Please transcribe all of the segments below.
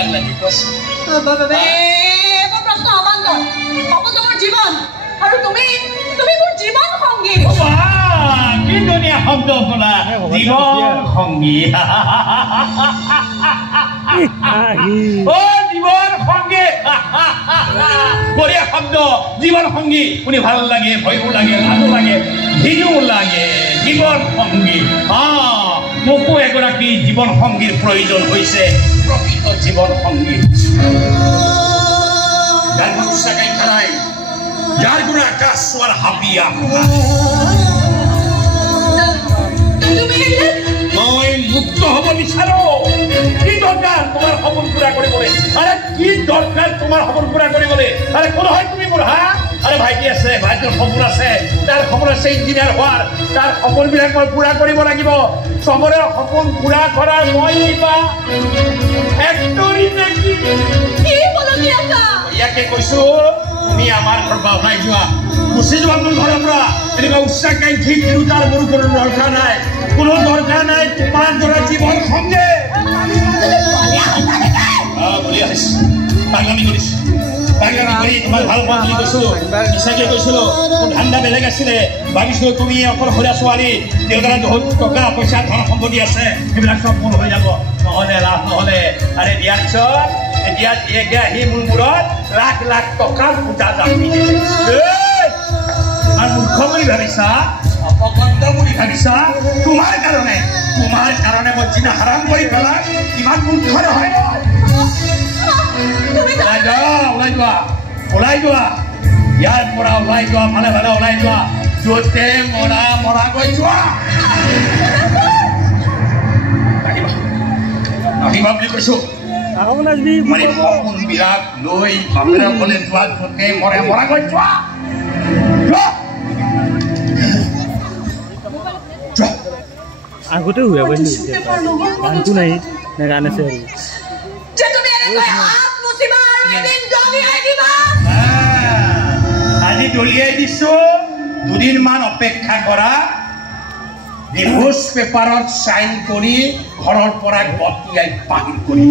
ভাল লাগে কোৱাচোন প্ৰশ্ন অবান্তৰ সপোন তোমাৰ জীৱন আৰু তুমি মোৰ জীৱন সংগী কি ধুনীয়া শব্দ শুনা জীৱন সংগী জীবন সংগী বঢ়িয়া শব্দ জীবন সংগী শুনি ভাল লাগে ভয়ো লাগে ভালো লাগে ঘিণো লাগে জীবন সংগী মোকো এগৰাকী জীৱন সংগীৰ প্ৰয়োজন হৈছে প্ৰকৃত জীৱন সংগী যাৰ কোনো চাকাই খানাই যাৰ কোনো আকাশ চোৱাৰ হাবিয়া মই মুক্ত হব বিচাৰো কি দৰকাৰ তোমাৰ সপোন পুৰা কৰিবলৈ আৰে কি দৰকাৰ তোমাৰ সপোন পুৰা কৰিবলৈ আৰে কোন হয় তুমি মোৰ আৰে ভাইটি আছে ভাইটিৰ সপোন আছে তাৰ সপোন আছে ইঞ্জিনিয়াৰ হোৱাৰ তাৰ সপোনবিলাক মই পুৰা কৰিব লাগিব চবৰে সপোন পুৰা কৰাৰ মই কিবা ফেক্টৰী নেকি কি বলকি আছা ইয়াকে কৈছো তুমি আমাৰ ঘৰৰ পৰা ওলাই যোৱা গুচি যোৱা মোৰ ঘৰৰ পৰা এনেকুৱা উচ্চাকাংক্ষী তিনিটাৰ মোৰ কোনো দৰকাৰ নাই কোনো দৰকাৰ নাই তোমাৰ দৰে জীৱন সংগে বলি আহিছো পাগলামি কৰিছো তোমাক ভাল পোৱা বুলি কৈছো ইচ্ছাকে কৈছিলো ঠাণ্ডা বেলেগ আছিলে ভাবিছিলো তুমি অকলশৰীয়া ছোৱালী দেউতাৰে বহুত টকা পইচা ধন সম্পত্তি আছে সেইবিলাক চব মোৰ হৈ যাব নহলে লাভ নহলে আৰে দিয়াৰ পিছত এতিয়া জীয়েকে আহি মোৰ মূৰত লাখ লাখ টকাৰ পূজা জাপি দিছে তোমাৰ মূৰ্খ বুলি ভাবিছা অপকণ্ড বুলি ভাবিছা তোমাৰ কাৰণে মই যিনা হাৰাম কৰি পেলাই ইমান মূৰ্খ নহয় ওলাই যোৱা ইয়াৰ পৰা ওলাই যোৱা ভালে ভালে ওলাই যোৱা য'তে মৰা গৈ যোৱা আহিবা বুলি কৈছো মানে সপোনবিলাক লৈ বাপেৰে ক'লে যোৱা য'তে মৰা গৈ যোৱা আগতে হুয়া বন্ধু গানটো নাই না গান আছে আৰু যে তুমি এনেকৈ হাত মুচিবা আৰু এদিন দলিয়াই দিবা আজি দলিয়াই দিছো দুদিনমান অপেক্ষা কৰা ডিভোৰ্চ পেপাৰত সাইন কৰি ঘৰৰ পৰা গতিয়াই বাহিৰ কৰি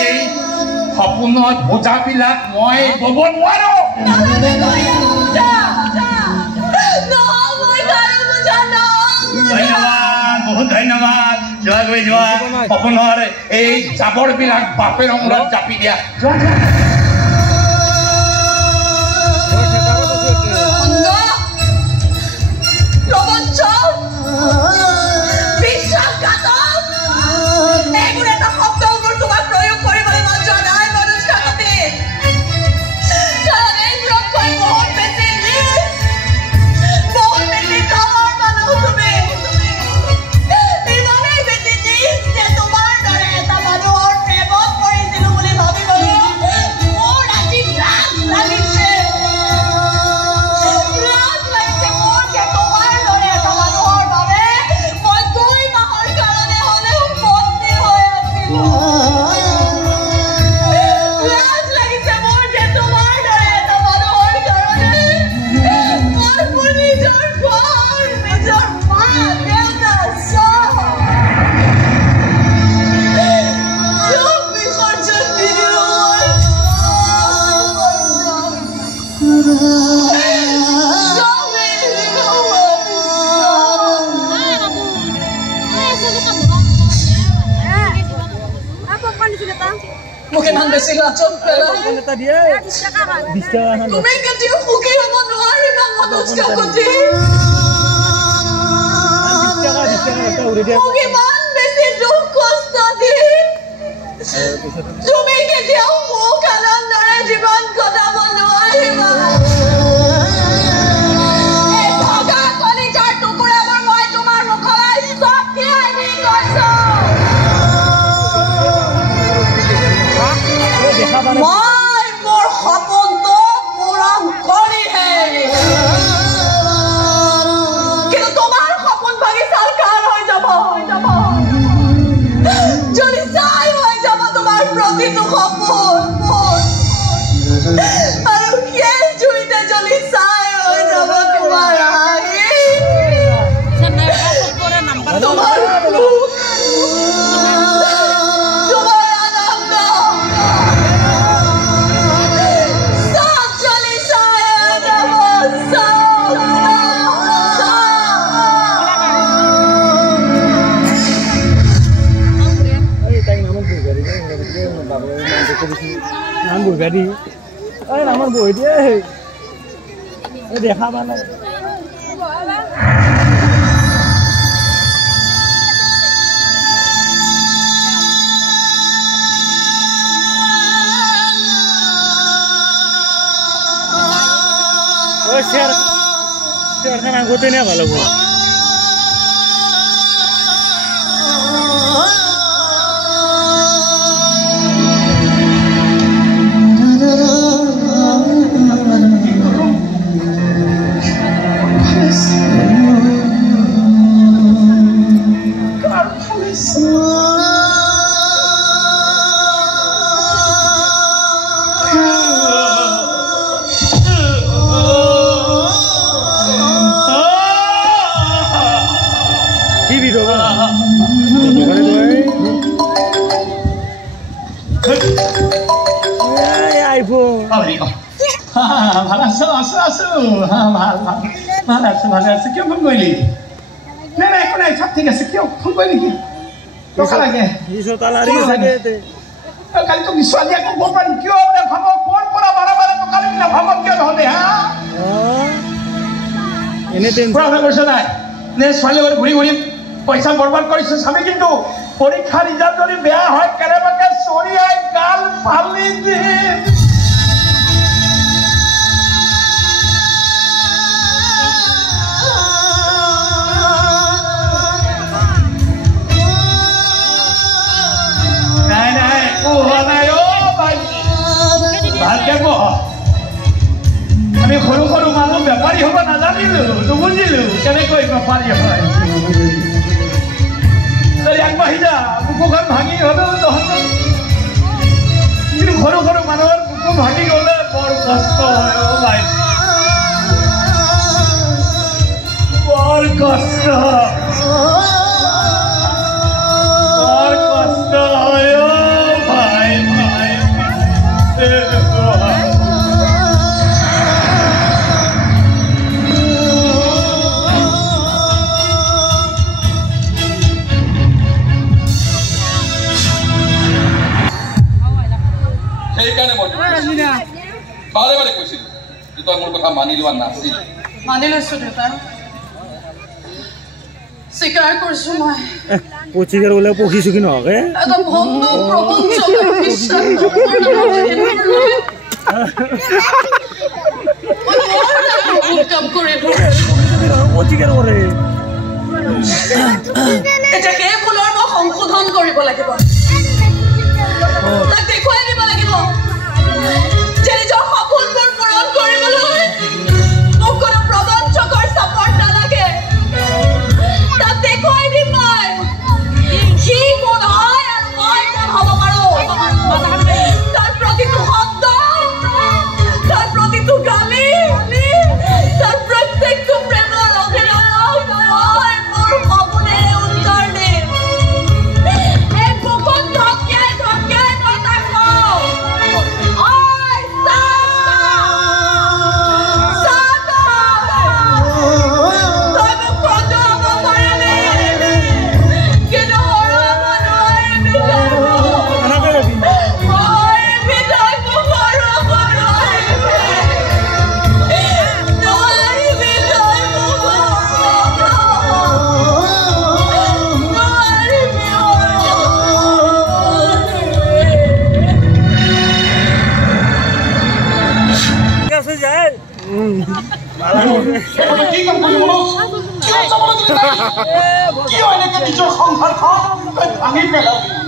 এই সপোনত বোজাবিলাক মই বব নোৱাৰো ধন্যবাদ বহুত ধন্যবাদ যোৱা গৈ যোৱা সপোনৰ এই জাবৰবিলাক বাপেৰ মূৰত জাপি দিয়া তুমি কেতিয়াও সুখী হ'ব নোৱাৰিবা মনোজকাকতি মোক ইমান বেছি দুখ কষ্ট দি তুমি কেতিয়াও সুখ আনন্দৰে জীৱন কটাব নোৱাৰিবা এই ভগা কলিজাৰ টুকুৰাবোৰ মই তোমাৰ মুখলৈ ছটিয়াই দি গৈছো মই মোৰ সপোনটো পূৰণ কৰিহে কিন্তু তোমাৰ সপোন ভাঙি চালকাৰ হৈ যাব যদি চাই হৈ যাব তোমাৰ প্ৰতিটো সপোন আৰু সেই জুইতে জ্বলি চাই হৈ যাব তোমাৰ তোমাৰ বহিবা দি আমাৰ বহি দিয়ে দেখা পালে চেয়াৰখন আগতে নে ভাল হ'ব ভালো আছো আছো আছো ভাল আছো ভালো আছো কিয় ফোন কৰিলি নাই নাই একো নাই সব ঠিক আছে কিয় ফোন কৰিলি কি টকা লাগে কালি তো ছোৱালী আকৌ গম পাম কিয় ভাব কোন পৰা বাৰে বাৰে টকা লাগিলে ভাব কিয় নহ'লে হা এনে টেনচন কৰিছ নাই নে ছোৱালী ঘূৰি ঘূৰি পইচা বৰবাদ কৰিছে চাবি কিন্তু পৰীক্ষা ৰিজাল্ট যদি বেয়া হয় কেনেবাকে চৰিয়াই গাল ফালি দিম আমি সৰু সৰু মানুহ বেপাৰী হ'ব নাজানিলো নুবুজিলো কেনেকৈ বেপাৰী হয় আগবাঢ়ি যা বুকুখন ভাঙি হ'লেও তহঁতে কিন্তু সৰু সৰু মানুহৰ বুকু ভাঙি গ'লে বৰ কষ্ট হয় ভাই বৰ কষ্ট হয় ভাই ভাই সেইকাৰণে মই বাৰে বাৰে কৈছিলো যে তই মোৰ কথা মানি লোৱা নাছিল মানি লৈছো দেউতা স্বীকাৰ কৰিছো মই পচিকাৰ বোলে পঢ়িছো কি নহকে এটা ভণ্ড প্ৰপঞ্চ বিশ্বাস কাম কৰে পচিকাৰ কৰে এতিয়া সেই ভুলৰ মই সংশোধন কৰিব লাগিব তাক দেখুৱাই দিব লাগিব যে নিজৰ সপোনবোৰ পূৰণ কৰিবলৈ মোক কোনো প্ৰবঞ্চকৰ চাপৰ্ট নালাগে তাক দেখুৱাই দিম মই সি কোন হয় আৰু মই কোন হ'ব পাৰোঁ তাৰ প্ৰতিটো শব্দ তাৰ প্ৰতিটো গালি তাৰ প্ৰত্যেকটো প্ৰেমৰ অভিনয় মই মোৰ সপোনেৰে উত্তৰ দিম এই বুকুত ঢকিয়াই ঢকিয়াই মই তাক কওঁ ঐ তই মোক কটোৱাব পাৰিবি কিন্তু হৰুৱাব নোৱাৰিবি তই মোক হৰুৱাব নোৱাৰিবি কি কাম কৰিব কিয় এনেকে নিজৰ সংসাৰখন ভাঙি পেলাবি